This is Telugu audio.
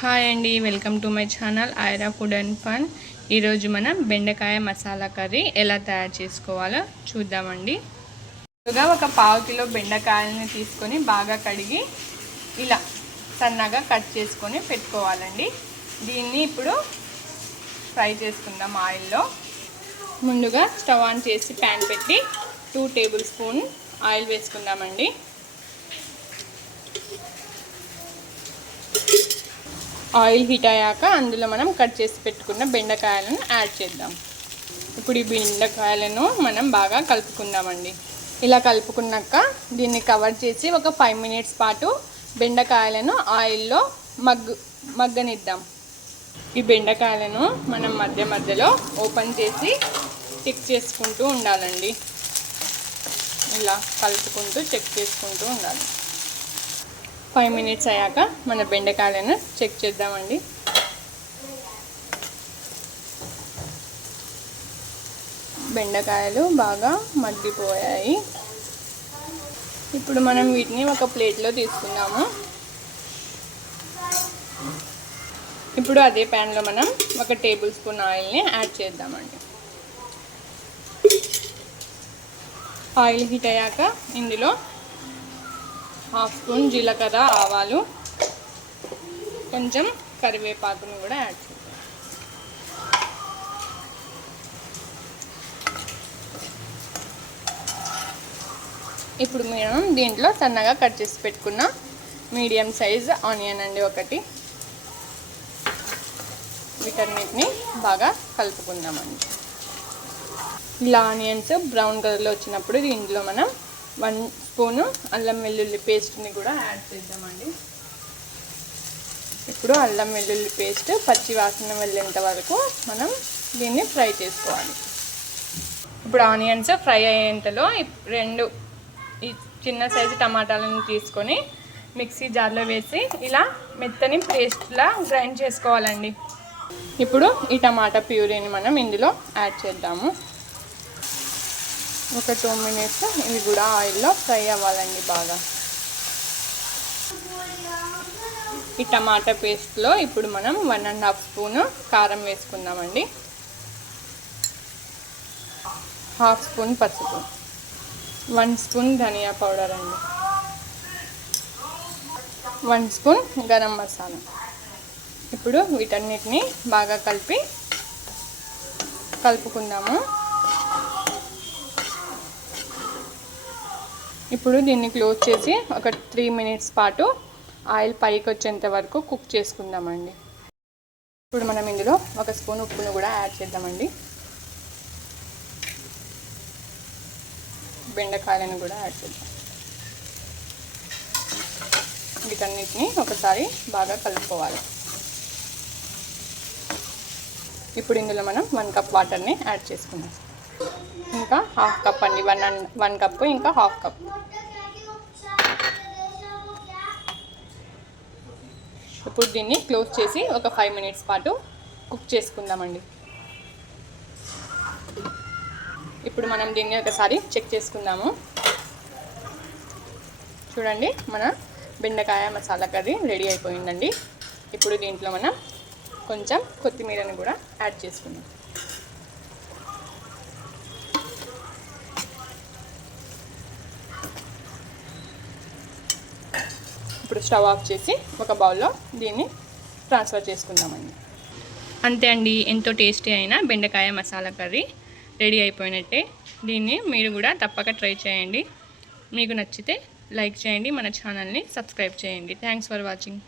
హాయ్ అండి welcome to my channel Aira food and fun ఈరోజు మనం బెండకాయ మసాలా కర్రీ ఎలా తయారు చేసుకోవాలో చూద్దామండి ముందుగా ఒక పావు కిలో బెండకాయలని తీసుకొని బాగా కడిగి ఇలా సన్నగా కట్ చేసుకొని పెట్టుకోవాలండి. దీన్ని ఇప్పుడు ఫ్రై చేసుకుందాం ఆయిల్లో. ముందుగా స్టవ్ ఆన్ చేసి ప్యాన్ పెట్టి టూ టేబుల్ స్పూన్ ఆయిల్ వేసుకుందామండి ఆయిల్ హీట్ అయ్యాక అందులో మనం కట్ చేసి పెట్టుకున్న బెండకాయలను యాడ్ చేద్దాం. ఇప్పుడు ఈ బెండకాయలను మనం బాగా కలుపుకుందామండి. ఇలా కలుపుకున్నాక దీన్ని కవర్ చేసి ఒక ఫైవ్ మినిట్స్ పాటు బెండకాయలను ఆయిల్లో మగ్గు మగ్గనిద్దాం. ఈ బెండకాయలను మనం మధ్య మధ్యలో ఓపెన్ చేసి చెక్ చేసుకుంటూ ఉండాలండి. ఇలా కలుపుకుంటూ చెక్ చేసుకుంటూ ఉండాలి. ఫైవ్ మినిట్స్ అయ్యాక మన బెండకాయలను చెక్ చేద్దామండి. బెండకాయలు బాగా మగ్గిపోయాయి. ఇప్పుడు మనం వీటిని ఒక ప్లేట్లో తీసుకుందాము. ఇప్పుడు అదే ప్యాన్లో మనం ఒక టేబుల్ స్పూన్ ఆయిల్ని యాడ్ చేద్దామండి. ఆయిల్ హీట్ అయ్యాక ఇందులో హాఫ్ స్పూన్ జీలకర్ర ఆవాలు కొంచెం కరివేపాకుని కూడా యాడ్ చేద్దాం. ఇప్పుడు మనం దీంట్లో సన్నగా కట్ చేసి పెట్టుకున్న మీడియం సైజ్ ఆనియన్ అండి ఒకటి. వీటన్నిటిని బాగా కలుపుకుందామండి. ఇలా ఆనియన్స్ బ్రౌన్ కలర్లో వచ్చినప్పుడు దీంట్లో మనం వన్ స్పూను అల్లం వెల్లుల్లి పేస్ట్ని కూడా యాడ్ చేద్దామండి. ఇప్పుడు అల్లం వెల్లుల్లి పేస్ట్ పచ్చి వాసన వెళ్ళేంత వరకు మనం దీన్ని ఫ్రై చేసుకోవాలి. ఇప్పుడు ఆనియన్స్ ఫ్రై అయ్యేంతలో రెండు ఈ చిన్న సైజు టమాటాలను తీసుకొని మిక్సీ జార్లో వేసి ఇలా మెత్తని పేస్ట్లా గ్రైండ్ చేసుకోవాలండి. ఇప్పుడు ఈ టమాటా ప్యూరీని మనం ఇందులో యాడ్ చేద్దాము. ఒక టూ మినిట్స్ ఇవి కూడా ఆయిల్లో ఫ్రై అవ్వాలండి బాగా. ఈ టమాటా పేస్ట్లో ఇప్పుడు మనం వన్ అండ్ హాఫ్ స్పూన్ కారం వేసుకుందామండి. హాఫ్ స్పూన్ పసుపు. వన్ స్పూన్ ధనియా పౌడర్ అండి. One spoon garam masala. ఇప్పుడు వీటన్నిటిని బాగా కలిపి కలుపుకుందాము. ఇప్పుడు దీన్ని క్లోజ్ చేసి ఒక త్రీ మినిట్స్ పాటు ఆయిల్ పైకి వచ్చేంత వరకు కుక్ చేసుకుందామండి. ఇప్పుడు మనం ఇందులో ఒక స్పూన్ ఉప్పును కూడా యాడ్ చేద్దామండి. బెండకాయలను కూడా యాడ్ చేద్దాం. వీటన్నిటిని ఒకసారి బాగా కలుపుకోవాలి. ఇప్పుడు ఇందులో మనం వన్ కప్ వాటర్ని యాడ్ చేసుకుందాం. ఇంకా హాఫ్ కప్ అండి. వన్ అండ్ వన్ కప్ ఇంకా హాఫ్ కప్. ఇప్పుడు దీన్ని క్లోజ్ చేసి ఒక ఫైవ్ మినిట్స్ పాటు కుక్ చేసుకుందామండి. ఇప్పుడు మనం దీన్ని ఒకసారి చెక్ చేసుకుందాము. చూడండి మన బెండకాయ మసాలా కర్రీ రెడీ అయిపోయిందండి. ఇప్పుడు దీంట్లో మనం కొంచెం కొత్తిమీరని కూడా యాడ్ చేసుకుందాం. ఇప్పుడు స్టవ్ ఆఫ్ చేసి ఒక బౌల్లో దీన్ని ట్రాన్స్ఫర్ చేసుకుందామండి. అంతే అండి ఎంతో టేస్టీ అయిన బెండకాయ మసాలా కర్రీ రెడీ అయిపోయినట్టే. దీన్ని మీరు కూడా తప్పక ట్రై చేయండి. మీకు నచ్చితే లైక్ చేయండి మన ఛానల్ని సబ్స్క్రైబ్ చేయండి. Thanks for watching